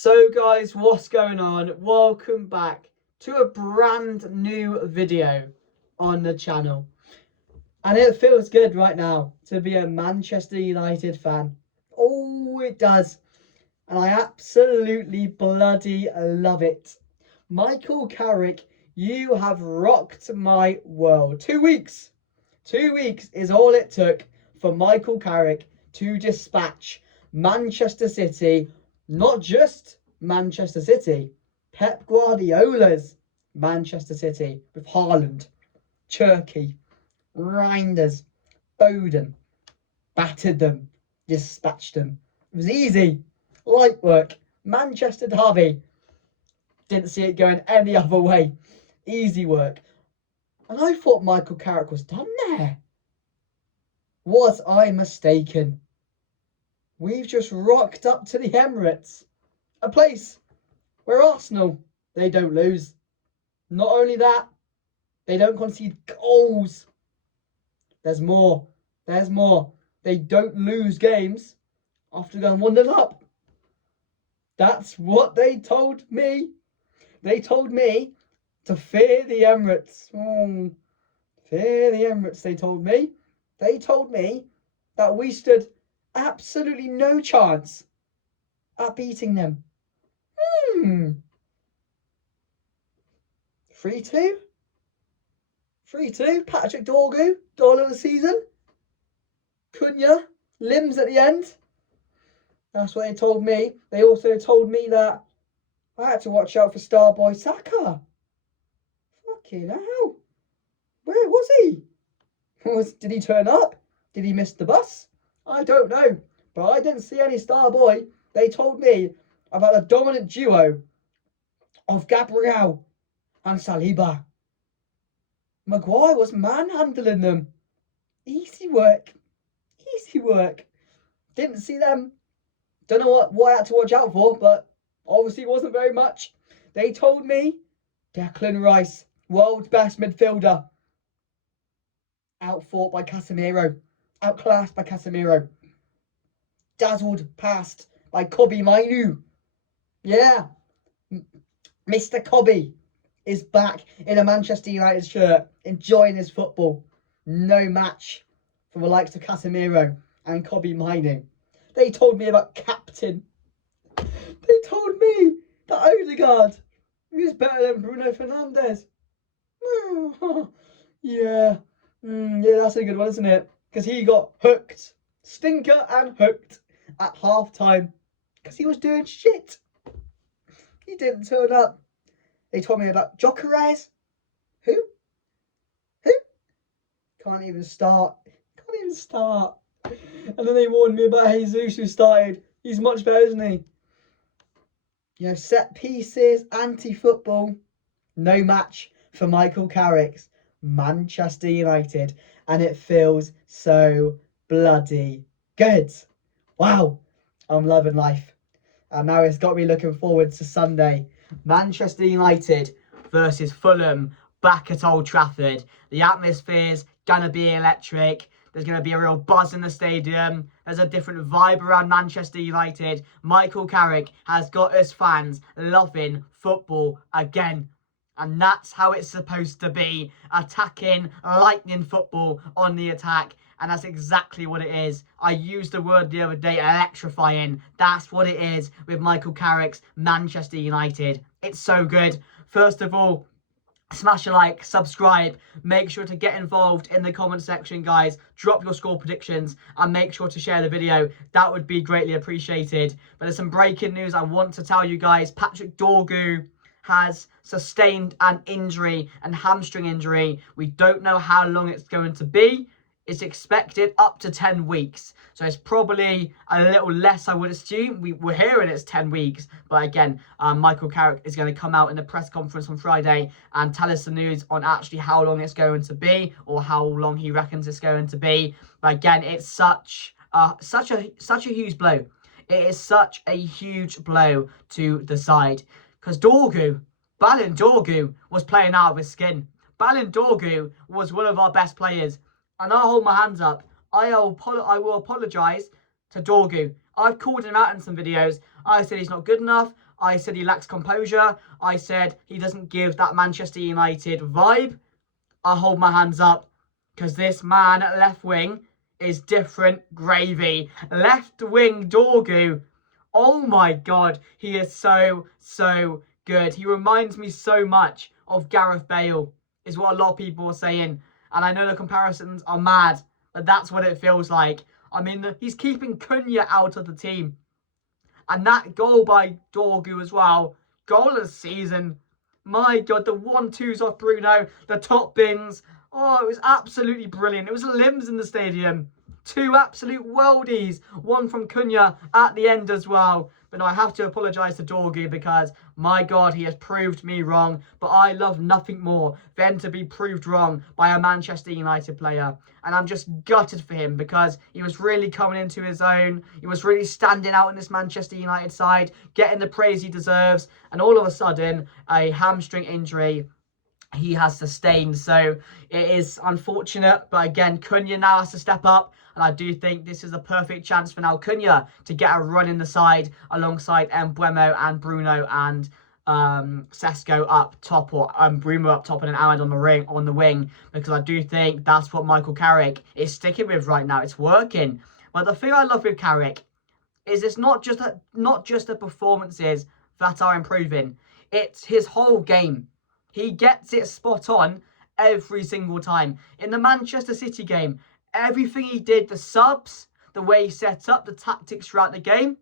So guys, what's going on? Welcome back to a brand new video on the channel. And it feels good right now to be a Manchester United fan. Oh, it does. And I absolutely bloody love it. Michael Carrick, you have rocked my world. 2 weeks. 2 weeks is all it took for Michael Carrick to dispatch Manchester City. Not just Manchester City, Pep Guardiola's Manchester City with Haaland, Cherky, Reinders, Foden, battered them, dispatched them. It was easy, light work, Manchester derby. Didn't see it going any other way. Easy work. And I thought Michael Carrick was done there. Was I mistaken? We've just rocked up to the Emirates, a place where Arsenal, they don't lose. Not only that, they don't concede goals. There's more. There's more. They don't lose games after going 1-0 up. That's what they told me. They told me to fear the Emirates. Fear the Emirates, they told me. They told me that we stood absolutely no chance at beating them. 3-2? 3-2? Patrick Dorgu, goal of the season. Cunha, limbs at the end. That's what they told me. They also told me that I had to watch out for Starboy Saka. Fucking hell. Where was he? Did he turn up? Did he miss the bus? I don't know. But I didn't see any Starboy. They told me about the dominant duo of Gabriel and Saliba. Maguire was manhandling them. Easy work. Easy work. Didn't see them. Don't know what I had to watch out for, but obviously it wasn't very much. They told me Declan Rice, world's best midfielder. Outfought by Casemiro. Outclassed by Casemiro. Dazzled past by Kobbie Mainoo. Yeah. Mr. Kobbie is back in a Manchester United shirt, enjoying his football. No match for the likes of Casemiro and Kobbie Mainoo. They told me about captain. They told me that Odegaard is better than Bruno Fernandes. Yeah, that's a good one, isn't it? Because he got hooked, stinker and hooked at half time because he was doing shit. He didn't turn up. They told me about Gyökeres. Who? Can't even start. And then they warned me about Jesus, who started. He's much better, isn't he? You know, set pieces, anti-football. No match for Michael Carrick's Manchester United. And it feels so bloody good. Wow. I'm loving life. And now it's got me looking forward to Sunday. Manchester United versus Fulham back at Old Trafford. The atmosphere's going to be electric. There's going to be a real buzz in the stadium. There's a different vibe around Manchester United. Michael Carrick has got us fans loving football again. And that's how it's supposed to be. Attacking, lightning football on the attack. And that's exactly what it is. I used the word the other day, electrifying. That's what it is with Michael Carrick's Manchester United. It's so good. First of all, smash a like, subscribe, make sure to get involved in the comment section, guys. Drop your score predictions and make sure to share the video. That would be greatly appreciated. But there's some breaking news I want to tell you guys. Patrick Dorgu has sustained an injury, an hamstring injury. We don't know how long it's going to be. It's expected up to 10 weeks. So it's probably a little less, I would assume. We're hearing it's 10 weeks. But again, Michael Carrick is going to come out in the press conference on Friday and tell us the news on actually how long it's going to be or how long he reckons it's going to be. But again, it's such a huge blow. It is such a huge blow to the side. Because Ballon Dorgu was playing out of his skin. Ballon Dorgu was one of our best players. And I'll hold my hands up. I will apologise to Dorgu. I've called him out in some videos. I said he's not good enough. I said he lacks composure. I said he doesn't give that Manchester United vibe. I hold my hands up because this man at left wing is different gravy. Left wing Dorgu. Oh my God, he is so good. He reminds me so much of Gareth Bale, is what a lot of people are saying. And I know the comparisons are mad, but that's what it feels like. I mean, he's keeping Cunha out of the team. And that goal by Dorgu as well. Goal of the season. My God, the 1-2s off Bruno, the top bins. Oh, it was absolutely brilliant. It was limbs in the stadium. 2 absolute worldies. 1 from Cunha at the end as well. But no, I have to apologise to Dorgu because, my God, he has proved me wrong. But I love nothing more than to be proved wrong by a Manchester United player. And I'm just gutted for him because he was really coming into his own. He was really standing out in this Manchester United side, getting the praise he deserves. And all of a sudden, a hamstring injury he has sustained. So it is unfortunate. But again, Cunha now has to step up. And I do think this is a perfect chance for now Cunha to get a run in the side alongside Mbeumo and Bruno and Sesko up top, or Bruno up top and then Ahmed on the wing, because I do think that's what Michael Carrick is sticking with right now. It's working. But the thing I love with Carrick is it's not just the performances that are improving. It's his whole game. He gets it spot on every single time. In the Manchester City game, everything he did, the subs, the way he set up, the tactics throughout the game,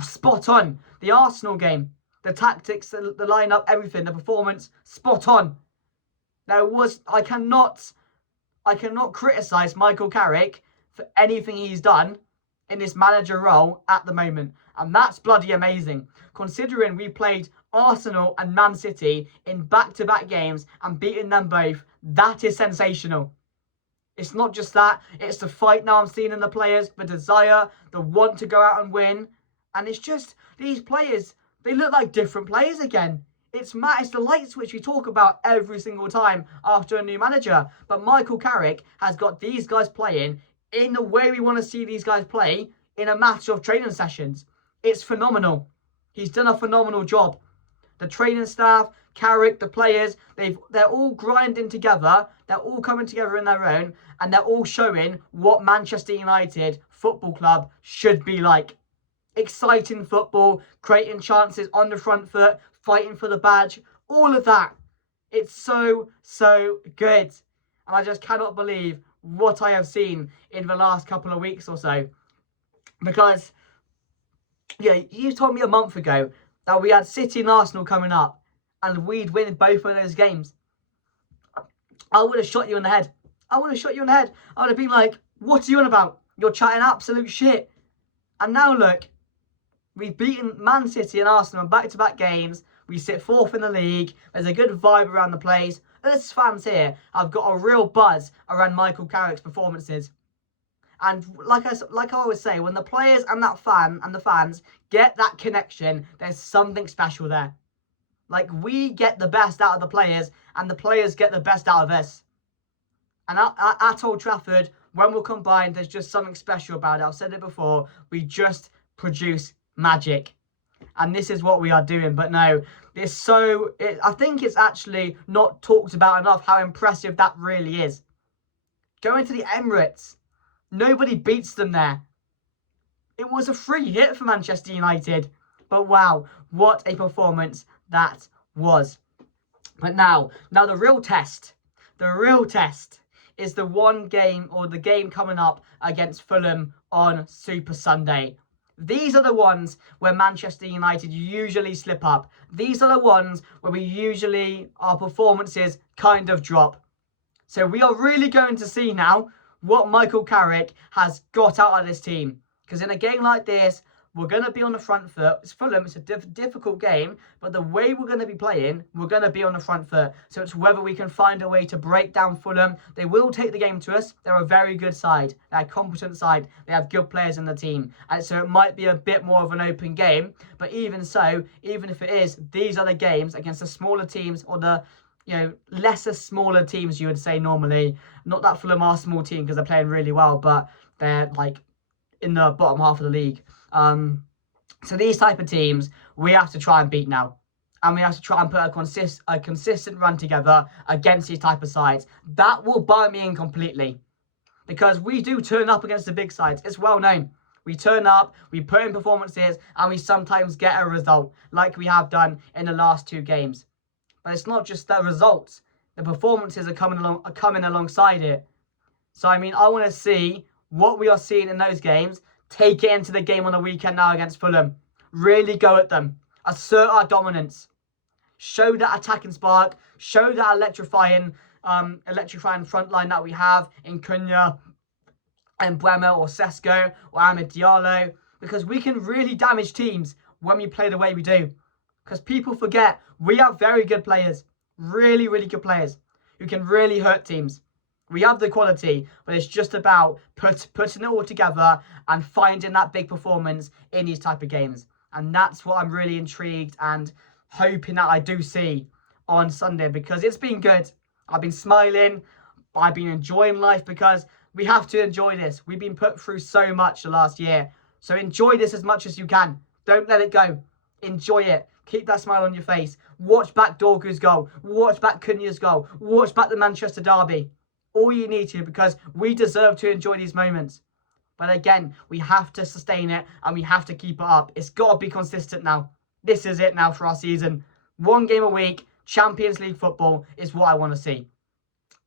spot on. The Arsenal game, the tactics, the lineup, everything, the performance, spot on. I cannot criticise Michael Carrick for anything he's done in this manager role at the moment. And that's bloody amazing. Considering we played Arsenal and Man City in back-to-back games and beaten them both, that is sensational. It's not just that, it's the fight now I'm seeing in the players, the desire, the want to go out and win. And it's just, these players, they look like different players again. It's the light switch we talk about every single time after a new manager. But Michael Carrick has got these guys playing in the way we want to see these guys play in a matter of training sessions. It's phenomenal. He's done a phenomenal job. The training staff, Carrick, the players, they're all grinding together. They're all coming together in their own, and they're all showing what Manchester United Football Club should be like. Exciting football, creating chances on the front foot, fighting for the badge, all of that. It's so good. And I just cannot believe what I have seen in the last couple of weeks or so. Because, yeah, you told me a month ago that we had City and Arsenal coming up and we'd win both of those games. I would have shot you in the head. I would have been like, what are you on about? You're chatting absolute shit. And now look, we've beaten Man City and Arsenal in back-to-back games. We sit 4th in the league. There's a good vibe around the place. Us fans here have got a real buzz around Michael Carrick's performances. And like I always say, when the players and the fans get that connection, there's something special there. Like, we get the best out of the players, and the players get the best out of us. And at Old Trafford, when we're combined, there's just something special about it. I've said it before. We just produce magic. And this is what we are doing. But no, I think it's actually not talked about enough how impressive that really is. Going to the Emirates, nobody beats them there. It was a free hit for Manchester United. But wow, what a performance that was. But now the real test is the one game, or the game coming up against Fulham on Super Sunday. These are the ones where Manchester United usually slip up. These are the ones where our performances kind of drop. So we are really going to see now what Michael Carrick has got out of this team. Because in a game like this, we're going to be on the front foot. It's Fulham, it's a difficult game, but the way we're going to be playing, we're going to be on the front foot. So it's whether we can find a way to break down Fulham. They will take the game to us. They're a very good side. They're a competent side. They have good players in the team. And so it might be a bit more of an open game. But even so, even if it is, these are the games against the smaller teams, or the lesser, smaller teams, you would say normally. Not that Fulham are a small team because they're playing really well, but they're like in the bottom half of the league. So these type of teams, we have to try and beat now. And we have to try and put a consistent run together against these type of sides. That will buy me in completely. Because we do turn up against the big sides. It's well known. We turn up, we put in performances, and we sometimes get a result, like we have done in the last 2 games. But it's not just the results. The performances are coming alongside it. So, I mean, I want to see what we are seeing in those games. Take it into the game on the weekend now against Fulham. Really go at them. Assert our dominance. Show that attacking spark. Show that electrifying front line that we have in Cunha and Buemo or Sesko or Amad Diallo. Because we can really damage teams when we play the way we do. Because people forget, we have very good players. Really, really good players who can really hurt teams. We have the quality, but it's just about putting it all together and finding that big performance in these type of games. And that's what I'm really intrigued and hoping that I do see on Sunday, because it's been good. I've been smiling. I've been enjoying life, because we have to enjoy this. We've been put through so much the last year. So enjoy this as much as you can. Don't let it go. Enjoy it. Keep that smile on your face. Watch back Dorgu's goal. Watch back Cunha's goal. Watch back the Manchester derby. All you need to, because we deserve to enjoy these moments. But again, we have to sustain it and we have to keep it up. It's got to be consistent now. This is it now for our season. 1 game a week, Champions League football is what I want to see.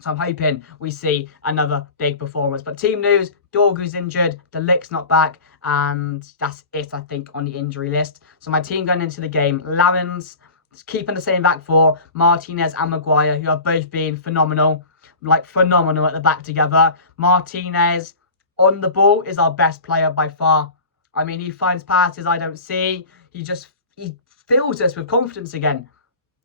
So I'm hoping we see another big performance. But team news, Dorgu's injured, De Ligt's not back, and that's it, I think, on the injury list. So my team going into the game, Lammens, keeping the same back 4, Martinez and Maguire, who have both been phenomenal. Like phenomenal at the back together. Martinez on the ball is our best player by far. I mean, he finds passes I don't see. He fills us with confidence again.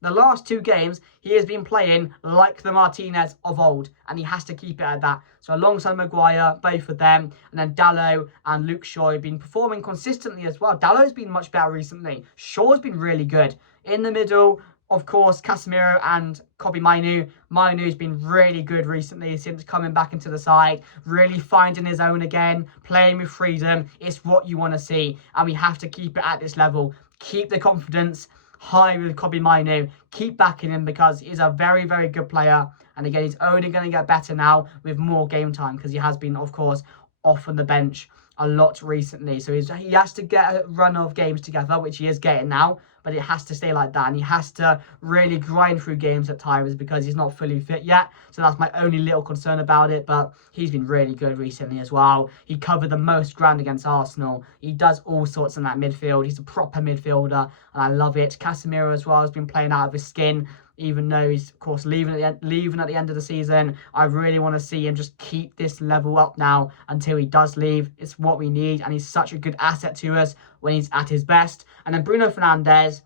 The last 2 games, he has been playing like the Martinez of old, and he has to keep it at that. So alongside Maguire, both of them, and then Dalot and Luke Shaw have been performing consistently as well. Dalot's been much better recently. Shaw's been really good. In the middle, of course, Casemiro and Kobbie Mainoo. Mainoo's been really good recently since coming back into the side, really finding his own again, playing with freedom. It's what you want to see, and we have to keep it at this level. Keep the confidence high with Kobbie Mainoo. Keep backing him, because he's a very, very good player. And again, he's only going to get better now with more game time, because he has been, of course, off on the bench a lot recently. So he has to get a run of games together, which he is getting now, but it has to stay like that. And he has to really grind through games at times, because he's not fully fit yet. So that's my only little concern about it. But he's been really good recently as well. He covered the most ground against Arsenal. He does all sorts in that midfield. He's a proper midfielder, and I love it. Casemiro as well has been playing out of his skin, even though he's, of course, leaving at the end of the season. I really want to see him just keep this level up now until he does leave. It's what we need, and he's such a good asset to us when he's at his best. And then Bruno Fernandes,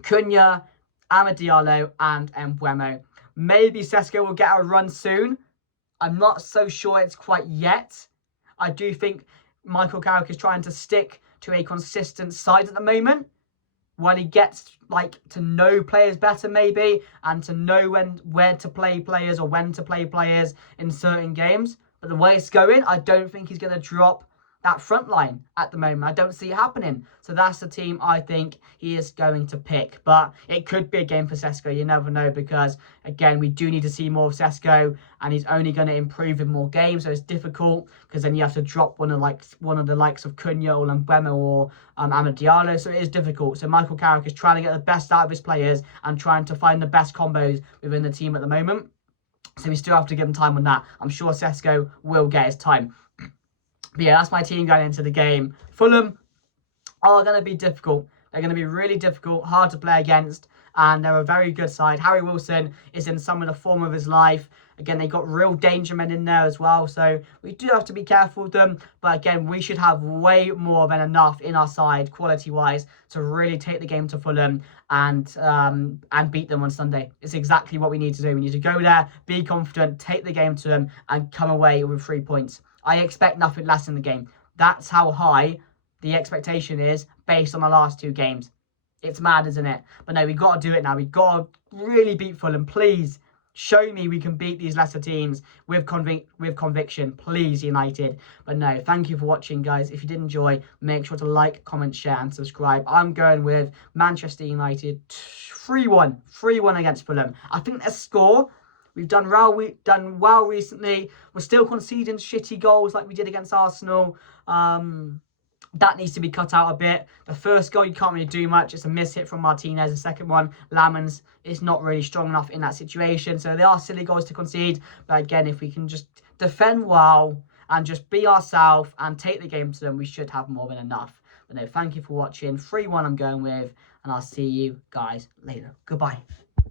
Cunha, Amad Diallo, and Mbeumo. Maybe Sesko will get a run soon. I'm not so sure it's quite yet. I do think Michael Carrick is trying to stick to a consistent side at the moment, when he gets to know players better maybe, and to know where to play players or when to play players in certain games. But the way it's going, I don't think he's going to drop that front line at the moment. I don't see it happening. So that's the team I think he is going to pick. But it could be a game for Sesko. You never know, because again, we do need to see more of Sesko, and he's only going to improve in more games. So it's difficult, because then you have to drop one of the likes of Cunha or Mbeumo or Amad Diallo. So it is difficult. So Michael Carrick is trying to get the best out of his players and trying to find the best combos within the team at the moment. So we still have to give him time on that. I'm sure Sesko will get his time. But yeah, that's my team going into the game. Fulham are going to be difficult. They're going to be really difficult, hard to play against, and they're a very good side. Harry Wilson is in some of the form of his life. Again, they got real danger men in there as well, so we do have to be careful with them. But again, we should have way more than enough in our side, quality-wise, to really take the game to Fulham and beat them on Sunday. It's exactly what we need to do. We need to go there, be confident, take the game to them, and come away with 3 points. I expect nothing less in the game. That's how high the expectation is based on the last 2 games. It's mad, isn't it? But no, we've got to do it now. We've got to really beat Fulham. Please Show me we can beat these lesser teams with conviction, please, United. But no, thank you for watching, guys. If you did enjoy, make sure to like, comment, share, and subscribe. I'm going with Manchester United 3-1. 3-1 against Fulham. I think their score, we've done well recently. We're still conceding shitty goals like we did against Arsenal. That needs to be cut out a bit. The first goal, you can't really do much. It's a miss hit from Martinez. The second one, Lamans is not really strong enough in that situation. So they are silly goals to concede. But again, if we can just defend well and just be ourselves and take the game to them, we should have more than enough. But no, thank you for watching. 3-1 I'm going with. And I'll see you guys later. Goodbye.